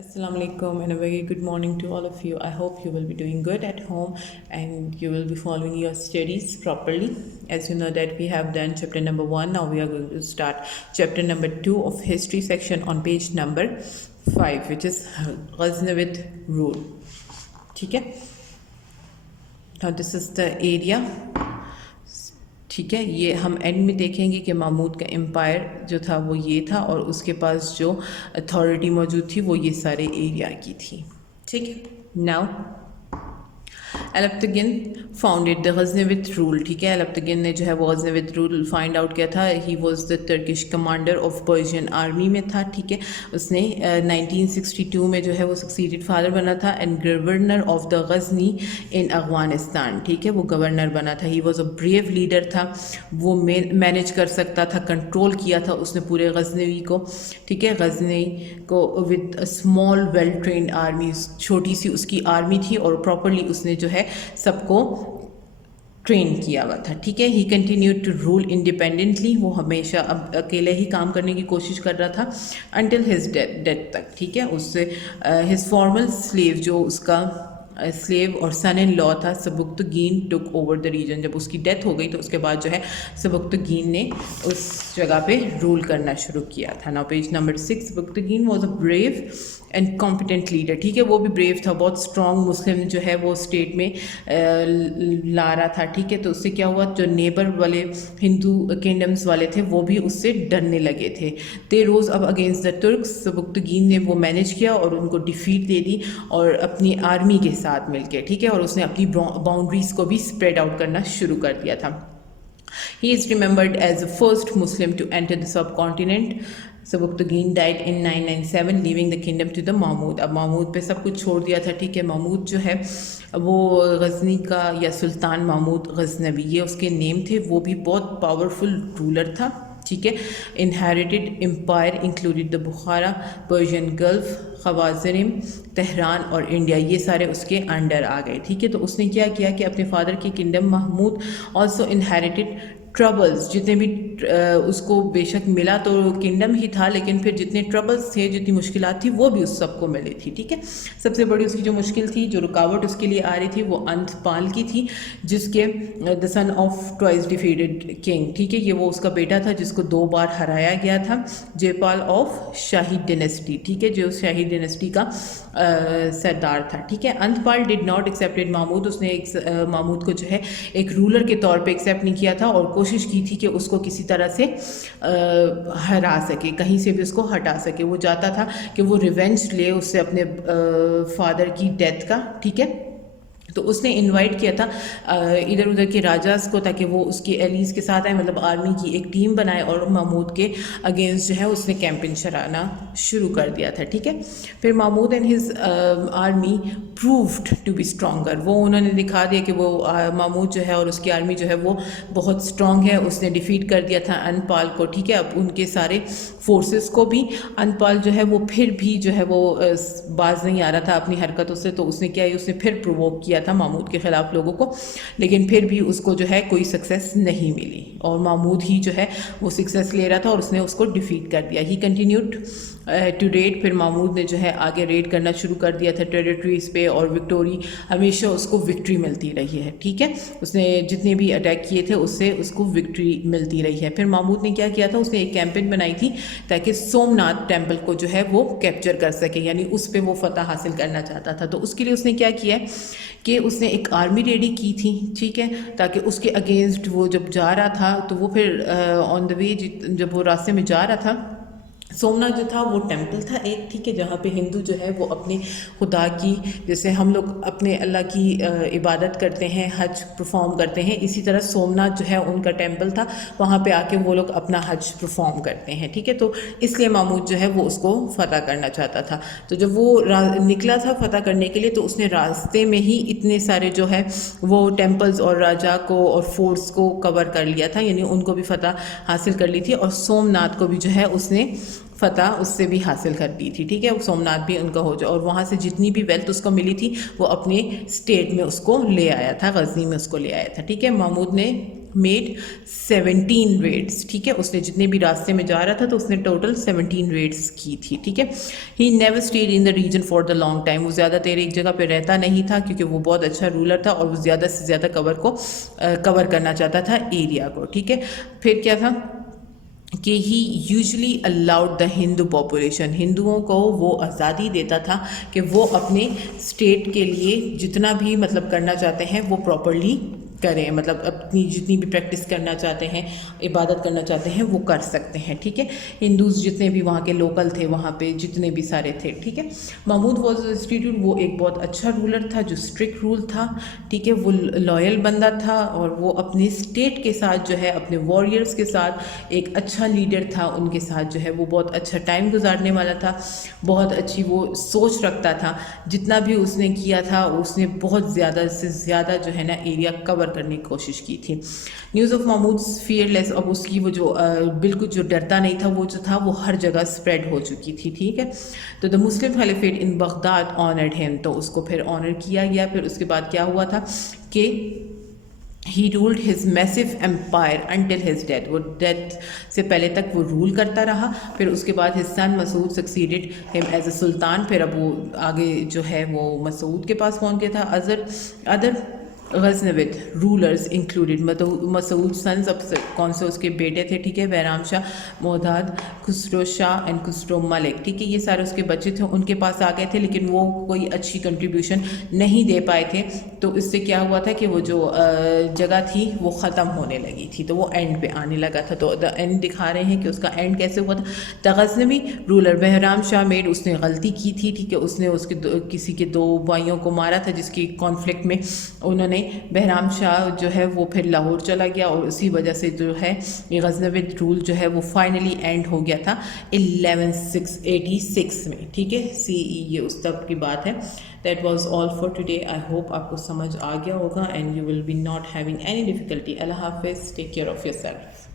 Assalamu alaikum and a very good morning to all of you. I hope you will be doing good at home and you will be following your studies properly. As you know that we have done chapter number 1. Now we are going to start chapter number 2 of history section on page number 5, which is Ghaznavid rule. Okay? Now this is the area. ठीक है, ये हम and में देखेंगे कि महमूद का empire जो था वो ये था और उसके पास जो अथॉरिटी मौजूद थी वो ये सारे एरिया की थी. ठीक है. Now Alptigin founded the Ghaznavid rule. ठीक है, अलप्तगिन ने जो है वो गज़नविद रूल फाइंड आउट किया था. He was the Turkish commander of Persian army में था. ठीक है, उसने 1962 में जो है वो सक्सीडेड फादर बना था and governor of the Ghazni in Afghanistan. ठीक है, वो गवर्नर बना था. He was a brave leader था. वो मैनेज कर सकता था, कंट्रोल किया था उसने पूरे गज़नवी को. ठीक है, गज़नी को with a small well trained army, छोटी सी उसकी आर्मी थी और प्रॉपरली उसने जो है सबको ट्रेन किया हुआ था. ठीक है, he continued to rule independently. वो हमेशा अब अकेले ही काम करने की कोशिश कर रहा था अंटिल हिज डेथ तक. ठीक है, उससे हिज फॉर्मल स्लेव जो उसका स्लेव और सन इन लॉ था सबुक्तगीन टुक ओवर द रीजन. जब उसकी डेथ हो गई तो उसके बाद जो है सबुक्तगीन ने उस जगह पे रूल करना शुरू किया था. Now page number 6. Sabuktigin was a brave and competent leader. ठीक है, वो भी ब्रेव था, बहुत स्ट्रॉन्ग मुस्लिम जो है वो स्टेट में ला रहा था. ठीक है, तो उससे क्या हुआ, जो नेबर वाले हिंदू किंगडम्स वाले थे वो भी उससे डरने लगे थे. दे रोज़ अब अगेंस्ट द तुर्क्स. सबुक्तगीन ने वो मैनेज किया और उनको डिफीट दे दी और अपनी आर्मी के साथ मिलके. ठीक है, और उसने अपनी बाउंड्रीज को भी स्प्रेड आउट करना शुरू कर दिया था. He is remembered as the first Muslim to enter the subcontinent. सबुक्तगीन died in 997 leaving the kingdom to the Mahmood. अब महमूद पे सब कुछ छोड़ दिया था. ठीक है, महमूद जो है वो गज़नी का या सुल्तान महमूद गज़नवी ये उसके नेम थे. वो भी बहुत पावरफुल रूलर था. ठीक है, inherited empire included the Bukhara, Persian Gulf, Khwarazm, Tehran और इंडिया, ये सारे उसके अंडर आ गए. ठीक है, तो उसने क्या किया कि अपने फादर की kingdom Mahmud also inherited troubles. जितने भी उसको बेशक मिला तो किंगडम ही था, लेकिन फिर जितने ट्रबल्स थे, जितनी मुश्किलात थी वो भी उस सबको मिली थी. ठीक है, सबसे बड़ी उसकी जो मुश्किल थी, जो रुकावट उसके लिए आ रही थी, वो अंतपाल की थी, जिसके the son of twice defeated king. ठीक है, ये वो उसका बेटा था जिसको 2 बार हराया गया था. Jaipal of shahi dynasty. ठीक है, जो शाही डिनेस्टी का सरदार था. ठीक है, अंतपाल डिड नॉट एक्सेप्टेड महमूद. उसने महमूद को जो है एक रूलर के तौर पे एक्सेप्ट नहीं किया था और कोशिश की थी कि उसको किसी तरह से हरा सके, कहीं से भी उसको हटा सके. वो चाहता था कि वो रिवेंज ले उससे अपने फादर की डेथ का. ठीक है, तो उसने इनवाइट किया था इधर उधर के राजास को ताकि वो उसकी एलीज के साथ आए, मतलब आर्मी की एक टीम बनाए और महमूद के अगेंस्ट जो है उसने कैंपेन चलाना शुरू कर दिया था. ठीक है, फिर Mahmud and his army proved to be stronger. वो उन्होंने दिखा दिया कि वो महमूद जो है और उसकी आर्मी जो है वो बहुत स्ट्रॉन्ग है. उसने डिफीट कर दिया था अनपाल को. ठीक है, अब उनके सारे फोर्सेस को भी. अनपाल जो है वो फिर भी जो है वो बाज नहीं आ रहा था अपनी हरकतों से, तो उसने क्या है, उसने फिर प्रोवोक किया था महमूद के ख़िलाफ़ लोगों को, लेकिन फिर भी उसको जो है कोई सक्सेस नहीं मिली और महमूद ही जो है वो सक्सेस ले रहा था और उसने उसको डिफीट कर दिया. He continued to raid. फिर महमूद ने जो है आगे रेड करना शुरू कर दिया था टेरिटरीज़ पे और विक्टोरी, हमेशा उसको विक्ट्री मिलती रही है. ठीक है, उसने जितने भी अटैक किए थे उससे उसको विक्ट्री मिलती रही है. फिर महमूद ने क्या किया था, उसने एक कैंपेन बनाई थी ताकि सोमनाथ टेम्पल को जो है वो कैप्चर कर सके, यानी उस पर वो फतह हासिल करना चाहता था. तो उसके लिए उसने क्या किया है कि उसने एक आर्मी रेडी की थी. ठीक है, ताकि उसके अगेंस्ट वो जब जा रहा था तो वो फिर ऑन द वे जब वो रास्ते में जा रहा था, सोमनाथ जो था वो टेम्पल था एक. ठीक है, जहाँ पे हिंदू जो है वो अपने खुदा की, जैसे हम लोग अपने अल्लाह की इबादत करते हैं, हज परफॉर्म करते हैं, इसी तरह सोमनाथ जो है उनका टेम्पल था. वहाँ पे आके वो लोग अपना हज परफॉर्म करते हैं. ठीक है, तो इसलिए महमूद जो है वो उसको फ़तह करना चाहता था. तो जब वो निकला था फ़तह करने के लिए तो उसने रास्ते में ही इतने सारे जो है वो टेम्पल्स और राजा को और फोर्ट्स को कवर कर लिया था, यानी उनको भी फ़तह हासिल कर ली थी और सोमनाथ को भी जो है उसने फ़तह उससे भी हासिल कर दी थी. ठीक है, सोमनाथ भी उनका हो जाए और वहाँ से जितनी भी वेल्थ उसको मिली थी वो अपने स्टेट में उसको ले आया था, गज़नी में उसको ले आया था. ठीक है, महमूद ने मेड 17 रेड्स, ठीक है, उसने जितने भी रास्ते में जा रहा था तो उसने टोटल 17 रेड्स की थी, ठीक है। He never stayed in the region for the long time, वो ज़्यादा देर एक जगह पे रहता नहीं था क्योंकि वो बहुत अच्छा रूलर था और वो ज़्यादा से ज़्यादा कवर करना चाहता था एरिया को, ठीक है। फिर क्या था कि he usually allowed the Hindu population, हिंदुओं को वो आज़ादी देता था कि वो अपने स्टेट के लिए जितना भी मतलब करना चाहते हैं वो प्रॉपरली करें, मतलब अपनी जितनी भी प्रैक्टिस करना चाहते हैं, इबादत करना चाहते हैं वो कर सकते हैं, ठीक है। हिंदूज जितने भी वहाँ के लोकल थे, वहाँ पे जितने भी सारे थे, ठीक है। महमूद वॉज इंस्टीट्यूट, वो एक बहुत अच्छा रूलर था जो स्ट्रिक्ट रूल था, ठीक है। वो लॉयल बंदा था और वो अपने स्टेट के साथ जो है, अपने वॉरियर्स के साथ एक अच्छा लीडर था, उनके साथ जो है वो बहुत अच्छा टाइम गुजारने वाला था, बहुत अच्छी वो सोच रखता था। जितना भी उसने किया था उसने बहुत ज़्यादा से ज़्यादा जो है ना एरिया कवर करने की कोशिश की थी। न्यूज़ ऑफ महमूद फियरलेस, अब उसकी वो जो बिल्कुल जो डरता नहीं था, वो जो था वो हर जगह स्प्रेड हो चुकी थी, ठीक है। तो the Muslim caliphate in Baghdad honoured him, तो उसको फिर ऑनर किया गया। फिर उसके बाद क्या हुआ था कि he ruled his massive empire until his death, वो डेथ से पहले तक वो रूल करता रहा। फिर उसके बाद his son Masud succeeded him as a sultan, फिर अब वो आगे जो है वो मसूद के पास पहुंच गया था। Other Ghaznavid rulers included Masud sons, अब कौन से उसके बेटे थे, ठीक है, बहराम शाह, मोहदाद, खुसरो शाह एंड खुसरो मलिक, ठीक है, ये सारे उसके बच्चे थे, उनके पास आ गए थे, लेकिन वो कोई अच्छी कंट्रीब्यूशन नहीं दे पाए थे। तो इससे क्या हुआ था कि वो जो जगह थी वो ख़त्म होने लगी थी, तो वो एंड पे आने लगा था। तो द एंड दिखा रहे हैं कि उसका एंड कैसे हुआ था। The Ghaznavi ruler Bahram Shah made, उसने गलती की थी, ठीक है, उसने उसके किसी के 2 भाइयों को मारा था, जिसकी कॉन्फ्लिक्ट में उन्होंने बहराम शाह जो है वो फिर लाहौर चला गया और उसी वजह से जो है ये गजनविद रूल जो है वो फाइनली एंड हो गया था 1186 में, ठीक है, CE, ये उस तक की बात है। That was all for today. I hope आपको समझ आ गया होगा and you will be not having any difficulty. अल्लाह हाफिज़, टेक केयर ऑफ़ योरसेल्फ।